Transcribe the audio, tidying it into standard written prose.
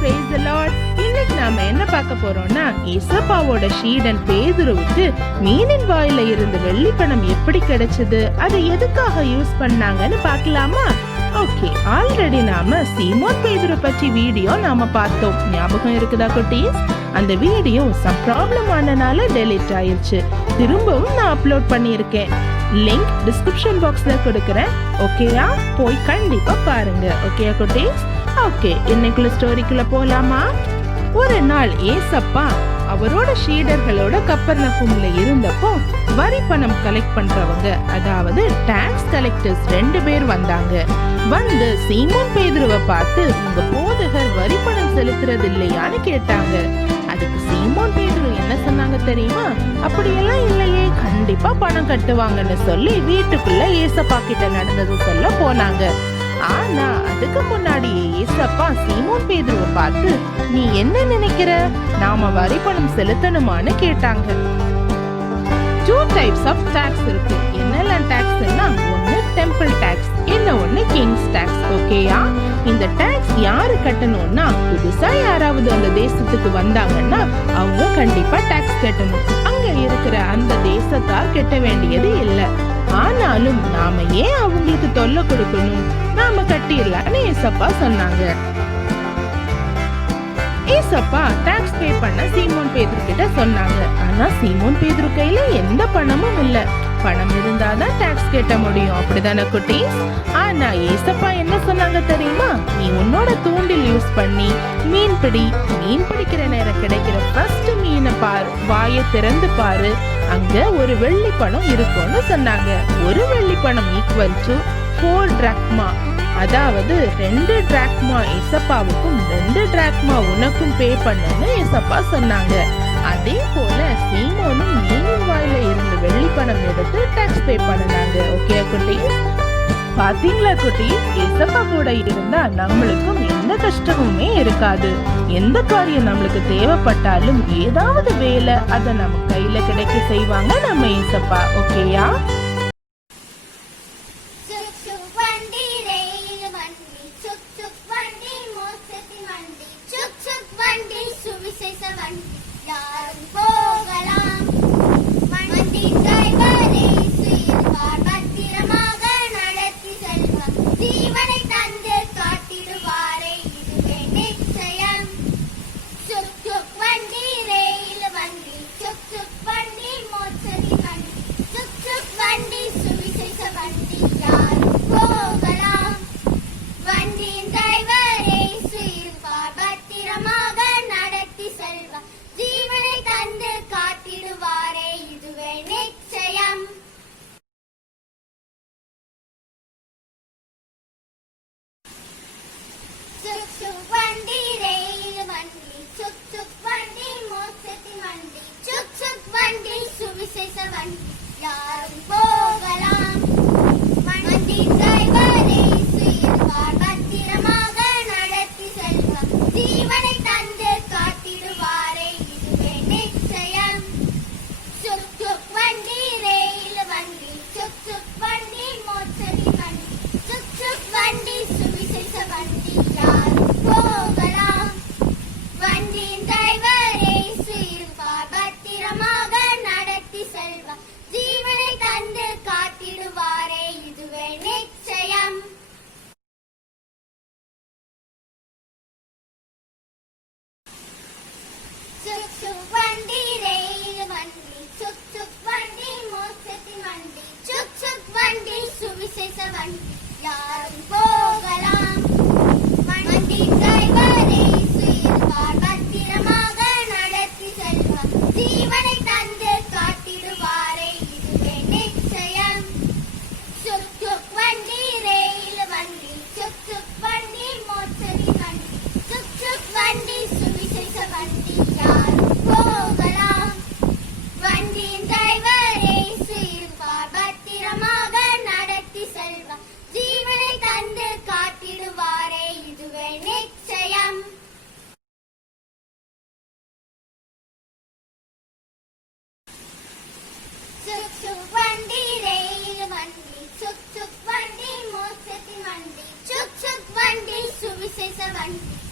praise the Lord. இன்னைக்கு நாம என்ன பார்க்க போறோம்னா ஏசப்பாவோட சீடன் பேதுருவுக்கு மீனின் வாயில இருந்து வெள்ளிப்பணம் எப்படி கிடைச்சது, அதை எதுக்காக யூஸ் பண்ணாங்கன்னு பார்க்கலாமா? ஓகே, ஆல்ரெடி நாம சீமோன் பேதுரு பற்றி வீடியோ நாம பார்த்தோம். ஞாபகம் இருக்குதா குட்டீஸ்? அந்த வீடியோ சம் ப்ராப்ளம் ஆனனால டெலீட் ஆயிருச்சு. திரும்பவும் நான் அப்லோட் பண்ணியிருக்கேன். லிங்க் டிஸ்கிரிப்ஷன் பாக்ஸ்ல கொடுக்கறேன். ஓகேயா? போய் கண்டிப்பா பாருங்க. ஓகேயா குட்டீஸ்? ஓகே, இன்னைக்குள்ள ஸ்டோரிக்குள்ள போலாமா? ஒரு நாள் ஏசப்பா அவரோட சீடர்களோட கப்பர்நகூம்ல இருந்தப்போ வரி பணம் கலெக்ட் பண்றவங்க, அதாவது டாக்ஸ் கலெக்டர்ஸ் 2 பேர் வந்தாங்க. வந்து சீமோன் பேதுருவை பார்த்து, உங்க போதகர் வரி பணம் செலுத்துறது இல்லையான்னு கேட்டாங்க. அதுக்கு சீமோன் பேதுரு என்ன சொன்னாங்க தெரியுமா? அப்படியெல்லாம் இல்லையே, கண்டிப்பா பணம் கட்டுவாங்கன்னு சொல்லி வீட்டுக்குள்ள ஏசப்பா கிட்ட நடந்தது சொல்ல போனாங்க. ஆனா அதுக்கு முன்னாடி ஏசப்பா சீமோன் பேதுருவை பார்த்து, நீ என்ன நினைக்கிற, நாம வரி பணம் செலுத்தணுமான்னு கேட்டாங்க. 2 types of tax இருக்கு. என்னெல்லாம் டாக்ஸ்னா, ஒன்னு டெம்பிள் டாக்ஸ், இன்னொன்னு கிங்ஸ் டாக்ஸ். ஓகேயா? இந்த டாக்ஸ் யாரு கட்டணும்னா, புதுசா யாராவது அந்த தேசத்துக்கு வந்தாங்கன்னா அவங்க கண்டிப்பா டாக்ஸ் கட்டணும். அங்க இருக்கிற அந்த தேசத்தார் கட்ட வேண்டியது இல்ல. ஆனாலும் நாம ஏன் அவங்களுக்கு தொல்லை கொடுக்கணும், நாம கட்டிடலான்னு ஏசப்பா சொன்னாங்க. ஏசப்பா டாக்ஸ் பே பண்ண சீமோன் பேதுரு கிட்ட சொன்னாங்க. ஆனா சீமோன் பேதுரு கையில எந்த பணமும் இல்ல. பணம் இருந்தாதான் டாக்ஸ் கட்ட முடியும், அப்படிதானே குட்டீஸ்? ஆனா ஏசப்பா என்ன சொன்னாங்க தெரியுமா? நீ உன்னோட தூண்டில் யூஸ் பண்ணி மீன் பிடிக்கிற நேரம் கிடைக்கிற ஃபர்ஸ்ட் மீனை பாரு, வாயை திறந்து பாரு, அங்க ஒரு வெள்ளி பணம் இருக்கும்னு சொன்னாங்க. ஒரு வெள்ளி பணம் ஈக்குவல் டு 4 டிராக்மா, அதாவது 2 டிராக்மா ஏசப்பாவுக்கும் 2 டிராக்மா உனக்கும் பே பண்ணணும்னு ஏசப்பா சொன்னாங்க. அதே போல சீமோனும் மீனின் வாயில இருந்து வெள்ளி பணம் எடுத்து டாக்ஸ் பே பண்ணாங்க. ஓகே குட்டீஸ்? பாத்தீங்களா குட்டீஸ்? ஏசப்பா கூட இருந்தா நம்மளுக்கும் எந்த கஷ்டமுமே இருக்காது. எந்த காரியம் நம்மளுக்கு தேவைப்பட்டாலும் ஏதாவது வேலை அதை நம்ம கையில கிடைக்க செய்வாங்க நம்ம ஏசப்பா. ஓகேயா? Suvises